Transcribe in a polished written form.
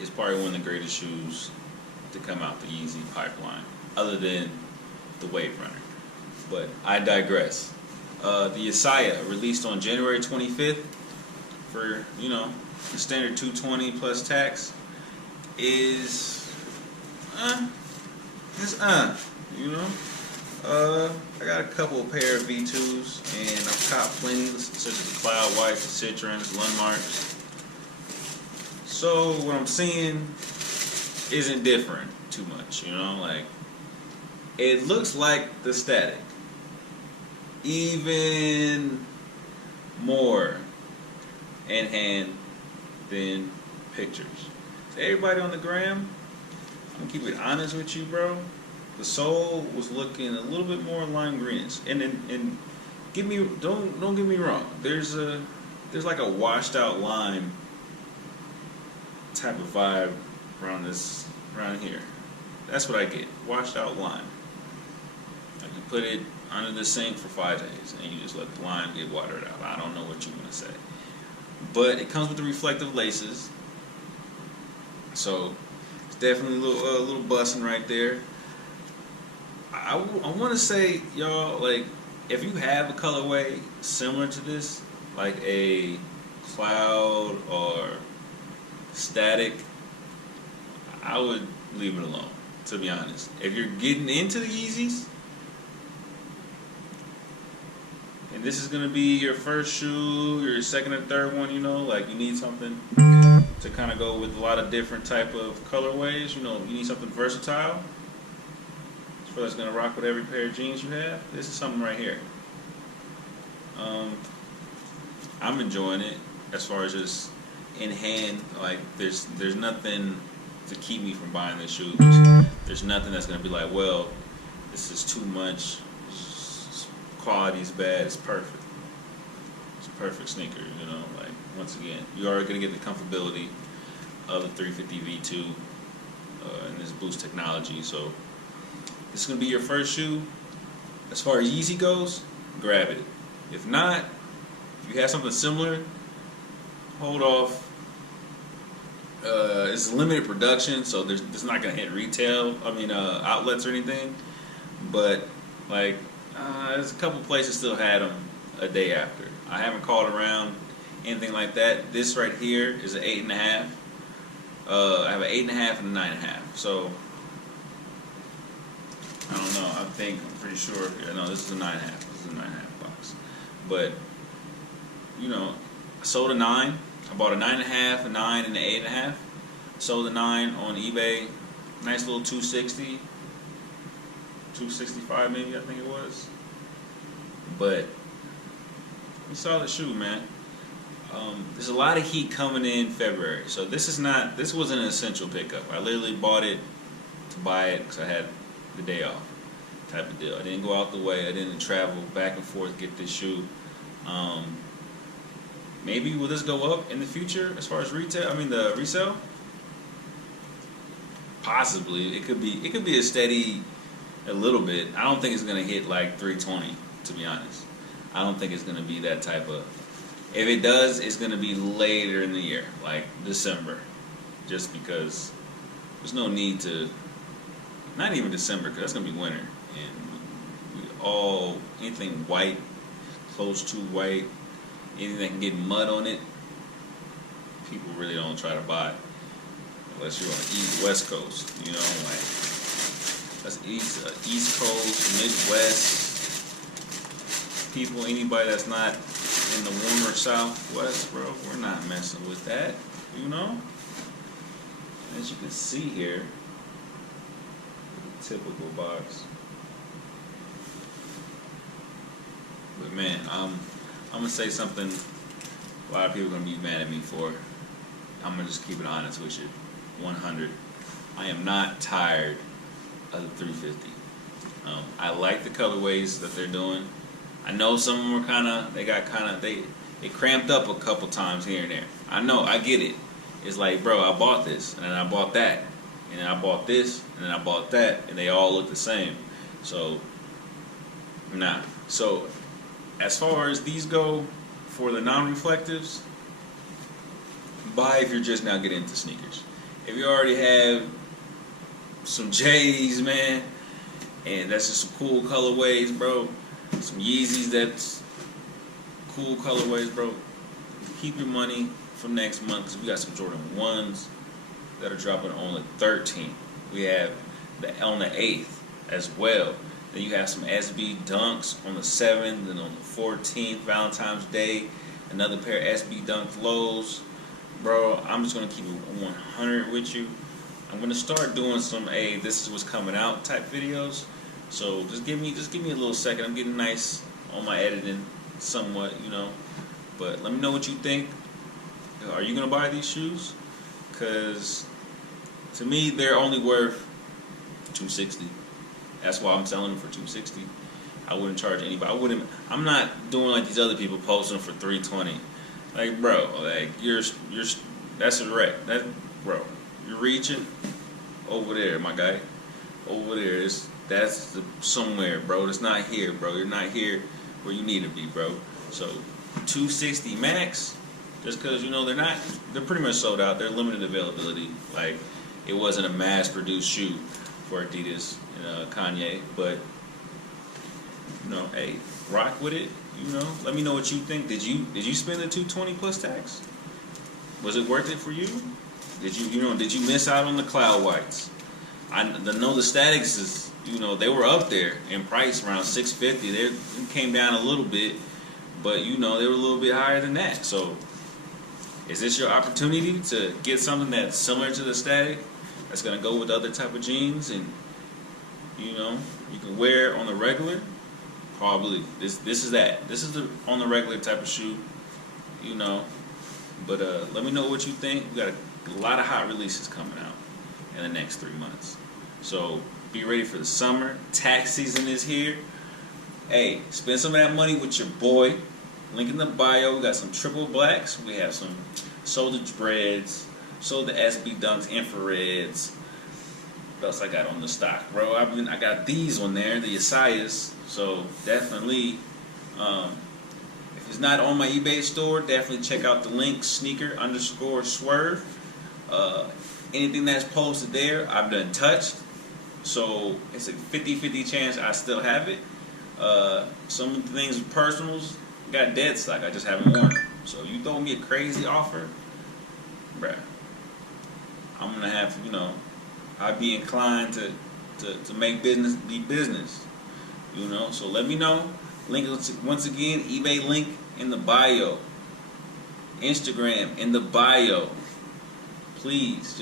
is probably one of the greatest shoes to come out the Yeezy pipeline, other than the Wave Runner. But I digress. The Yeshaya, released on January 25th for, the standard 220 plus tax, is I got a couple of pair of V2s, and I've caught plenty, such as the Cloud Whites, the Citrons, Lundmarks. So what I'm seeing isn't different too much, like it looks like the Static, even more in hand than pictures. So everybody on the gram, I'm gonna keep it honest with you, bro. The sole was looking a little bit more lime greenish, and don't get me wrong. There's like a washed out lime type of vibe around here. That's what I get. Washed out lime. Like you put it under the sink for 5 days, and you just let the lime get watered out. I don't know what you want to say, but it comes with the reflective laces, so it's definitely a little busting right there. I want to say, y'all, like, if you have a colorway similar to this, like a Cloud or Static, I would leave it alone, to be honest. If you're getting into the Yeezys, and this is going to be your first shoe, your second or third one, like you need something to kind of go with a lot of different type of colorways, you need something versatile. That's going to rock with every pair of jeans you have. This is something right here. I'm enjoying it as far as just in hand. Like there's nothing to keep me from buying this shoe. There's nothing that's going to be like, well, this is too much. Quality's bad. It's perfect. It's a perfect sneaker. Like once again, you are going to get the comfortability of the 350 V2 and this boost technology. So this is going to be your first shoe. As far as Yeezy goes, grab it. If not, if you have something similar, hold off. It's limited production, so it's not going to hit retail, outlets or anything. But, there's a couple places still had them a day after. I haven't called around, anything like that. This right here is an 8.5. I have an 8.5 and a 9.5. So, I don't know. I'm pretty sure. Yeah, no, this is a 9.5. This is a 9.5 box. But, I sold a 9. I bought a 9.5, a 9, and an 8.5. Sold a 9 on eBay. Nice little 260, 265 maybe, I think it was. But we saw the shoe, man. There's a lot of heat coming in February, so this wasn't an essential pickup. I literally bought it to buy it because I had the day off type of deal. I didn't go out the way. I didn't travel back and forth to get this shoe. Maybe will this go up in the future as far as the resale? Possibly. It could be a steady a little bit. I don't think it's gonna hit like 320, to be honest. I don't think it's gonna be that type of. If it does, it's gonna be later in the year, like December, just because there's no need to. Not even December, because that's gonna be winter, and anything white, close to white, anything that can get mud on it, people really don't try to buy, unless you're on the West Coast, that's East Coast, Midwest people. Anybody that's not in the warmer Southwest, bro, we're not messing with that, As you can see here. Typical box. But man, I'm gonna say something a lot of people are gonna be mad at me for. I'm gonna just keep it honest with you. 100. I am not tired of the 350. I like the colorways that they're doing. I know some of them are they cramped up a couple times here and there. I know, I get it. It's like, bro, I bought this and then I bought that. And then I bought this, and then I bought that, and they all look the same. So, nah. So, as far as these go, for the non-reflectives, buy if you're just now getting into sneakers. if you already have some J's, man, and that's just some cool colorways, bro. Some Yeezys, that's cool colorways, bro. Keep your money for next month because we got some Jordan 1s that are dropping on the 13th. We have on the 8th as well. Then you have some SB Dunks on the 7th, and on the 14th, Valentine's Day, another pair of SB Dunk lows. Bro, I'm just gonna keep it 100 with you. I'm gonna start doing some this is what's coming out type videos. So just give me a little second. I'm getting nice on my editing somewhat, you know. But let me know what you think. Are you gonna buy these shoes? Cause to me they're only worth $260. That's why I'm selling them for $260. I wouldn't charge anybody. I'm not doing like these other people posting for $320. Like, bro, like that's a wreck. Bro, you're reaching over there, my guy. Over there. That's somewhere, bro. It's not here, bro. You're not here where you need to be, bro. So $260 max. Just because, you know, they're pretty much sold out. They're limited availability. Like, it wasn't a mass-produced shoe for Adidas and Kanye. But, you know, hey, rock with it. You know, let me know what you think. Did you spend the $220 plus tax? Was it worth it for you? Did you miss out on the Cloud Whites? I know the Statics is, you know, they were up there in price around $650. They came down a little bit, but you know they were a little bit higher than that. So, is this your opportunity to get something that's similar to the Static, that's gonna go with other type of jeans, and you know you can wear on the regular? Probably. This is that. This is the on the regular type of shoe, you know. But let me know what you think. We got a lot of hot releases coming out in the next 3 months. So be ready for the summer. Tax season is here. Hey, spend some of that money with your boy. Link in the bio. We got some triple blacks. We have some Soda Dreads, Soda SB Dunks, Infrareds. What else I got on the stock, bro? I got these on there, the Yeshayas. So definitely, if it's not on my eBay store, definitely check out the link sneaker_swerve. Anything that's posted there, I've done touched. So it's a 50-50 chance I still have it. Some of the things with personals got dead stock. I just haven't worn them. So you throw me a crazy offer, bruh, I'm gonna have, you know, I'd be inclined to make business be business. You know, so let me know. Link once again, eBay link in the bio. Instagram in the bio. Please.